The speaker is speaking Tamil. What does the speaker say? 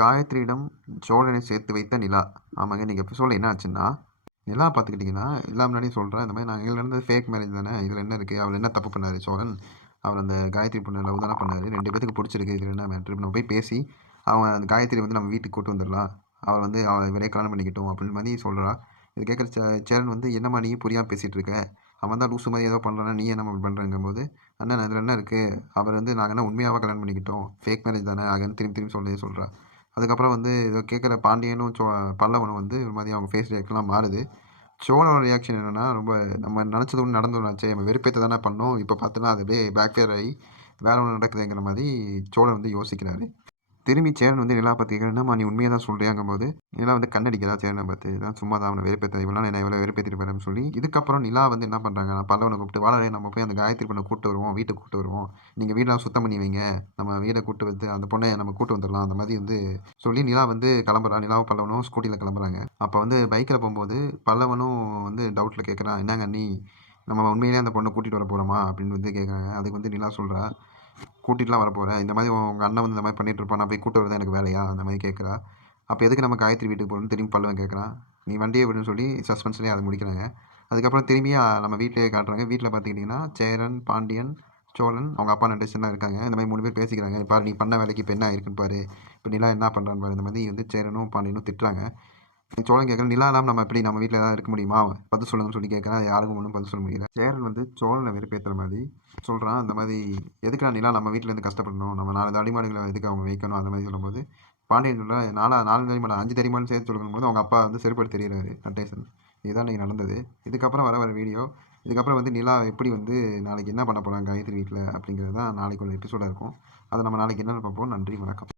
காயத்ரியிடம் சோழனை சேர்த்து வைத்த நிலா. ஆமாங்க, இன்னைக்கு எபிசோடில் என்ன ஆச்சுன்னா, நிலா பார்த்துக்கிட்டிங்கன்னா எல்லாம் முன்னாடியும் சொல்கிறேன், இந்த மாதிரி நாங்கள் நடந்தது ஃபேக் மேரேஜ் தானே, இதில் என்ன இருக்குது, அவர் என்ன தப்பு பண்ணார் சோழன், அவர் அந்த காயத்ரி பொண்ணு லவ் தானே பண்ணார், 2 பேத்துக்கு பிடிச்சிருக்கு, இதில் என்ன மேட்ரு, நம்ம போய் பேசி அவங்க அந்த காயத்ரி வந்து நம்ம வீட்டுக்கு கூட்டு வந்துடலாம், அவர் வந்து அவளை இவரே கல்யாணம் பண்ணிக்கிட்டோம் அப்படின்னு மாதிரி சொல்கிறா. இது கேட்குற சேரன் வந்து என்னம்மா நீ புரியாமல் பேசிகிட்டு இருக்க, அவன் தான் லூசு மாதிரி ஏதோ பண்ணுறான்னா நீ என்ன பண்ணுறங்கும் போது, அண்ணன் அதில் என்ன இருக்குது, அவர் வந்து நாங்கள் என்ன உண்மையாக கல்யாணம் பண்ணிக்கிட்டோம், ஃபேக் மேரேஜ் தானே ஆகன்னு திரும்பி திரும்பி சொல்கிறா. அதுக்கப்புறம் வந்து இதை கேட்குற பாண்டியனும் பல்லவனும் வந்து ஒரு மாதிரி அவங்க ஃபேஸ் ரியாக்ஷன்லாம் மாறுது. சோழனோட ரியாக்ஷன் என்னென்னா, ரொம்ப நம்ம நினச்சது ஒன்று நடந்துடுச்சு, நம்ம வெறுப்பேற்ற தானே பண்ணோம், இப்போ பார்த்தோன்னா அது அப்படியே பேக் ஃபேர் ஆகி வேற ஒன்று நடக்குதுங்கிற மாதிரி சோழன் வந்து யோசிக்கிறாரு. திரும்பி சேரன் வந்து நிலா பார்த்து கேட்குறேன், என்னம்மா நீ உண்மையாக தான் சொல்கிறியாங்கும் போது நிலா வந்து கண்ணடிக்கிறா சேரனை பார்த்து, இதான் சும்மா தான் அவனை வெறுப்பேற்ற இவ்வளோ என்ன இவ்வளோ வெறுப்பேற்றிட்டு போகிறேன்னு சொல்லி. இதுக்கப்புறம் நிலா வந்து என்ன பண்ணுறாங்க, பல்லவனை கூப்பிட்டு வாழை நம்ம போய் அந்த காயத்ரி பொண்ணை கூப்பிட்டு வருவோம், வீட்டுக்கு கூப்பிட்டு வருவோம், நீங்கள் வீடெலாம் சுத்தம் பண்ணி வைங்க, நம்ம வீடை கூப்பிட்டு வந்து அந்த பொண்ணை நம்ம கூப்பிட்டு வந்துடலாம் அந்த மாதிரி வந்து சொல்லி நிலா வந்து கிளம்புறா. நிலாவும் பல்லவனும் ஸ்கூட்டியில் கிளம்புறாங்க. அப்போ வந்து பைக்கில் போகும்போது பல்லவனும் வந்து டவுட்டில் கேட்குறான், என்னங்க நீ நம்ம உண்மையிலேயே அந்த பொண்ணை கூட்டிகிட்டு வர போகிறோமா அப்படின்னு வந்து கேட்குறாங்க. அதுக்கு வந்து நிலா சொல்கிறா, கூட்டிகிட்டுலாம் வர போகிறேன், இந்த மாதிரி உங்கள் அண்ணன் வந்து இந்த மாதிரி பண்ணிகிட்டு இருப்பான், நான் போய் கூட்டு வரதான் எனக்கு வேலையா அந்த மாதிரி கேட்குறா. அப்போ எதுக்கு நம்ம காயத்ரி வீட்டுக்கு போகணும்னு திரும்பி பல்லவன் கேட்குறான். நீ வண்டியை விடுன்னு சொல்லி சஸ்பென்ஸ்லேயே அதை முடிக்கிறாங்க. அதுக்கப்புறம் திரும்பி நம்ம வீட்டிலேயே காட்டுறாங்க. வீட்டில் பார்த்துக்கிட்டிங்கன்னா சேரன், பாண்டியன், சோழன், அவங்க அப்பா நண்டேஷன்லாம் இருக்காங்க. இந்த மாதிரி 3 பேர் பேசிக்கிறாங்க. பாரு நீ பண்ண வேலைக்கு இப்போ என்ன ஆயிருக்குன்னு பாரு, இப்போ நிலா என்ன பண்ணுறான்னு பாரு, இந்த மாதிரி வந்து சேரனும் பாண்டியனும் திட்டுறாங்க. சோழன் கேட்குறேன், நிலா இல்லாமல் நம்ம எப்படி நம்ம வீட்டில் தான் இருக்க முடியுமா, பதில் சொல்லுங்கன்னு சொல்லி கேட்குறேன். யாருக்கும் ஒன்றும் பதில் சொல்ல முடியல. சேரன் வந்து சோழனை வெறுப்பேற்றுற மாதிரி சொல்கிறான், அந்த மாதிரி எதுக்குடா நிலா நம்ம வீட்டிலேருந்து கஷ்டப்படணும், நம்ம 4 அடிமாடுகளை எதுக்கு அவங்க வைக்கணும் அந்த மாதிரி சொல்லும்போது பாண்டியன் சொல்கிறேன், 4 தடிமாடு 5 தடிமாடுன்னு சேர்த்து சொல்லும் போது அவங்க அப்பா வந்து செருப்படுத்தி தெரியுறாரு நட்டேசன். இதுதான் நீங்கள் நடந்தது. இதுக்கப்புறம் வர வீடியோ, இதுக்கப்புறம் வந்து நிலா எப்படி வந்து நாளைக்கு என்ன பண்ண போகிறாங்க காயத்ரி வீட்டில் அப்படிங்கிறது தான் நாளைக்கு ஒரு எபிசோடாக இருக்கும். அதை நம்ம நாளைக்கு என்னென்னு பார்ப்போம். நன்றி, வணக்கம்.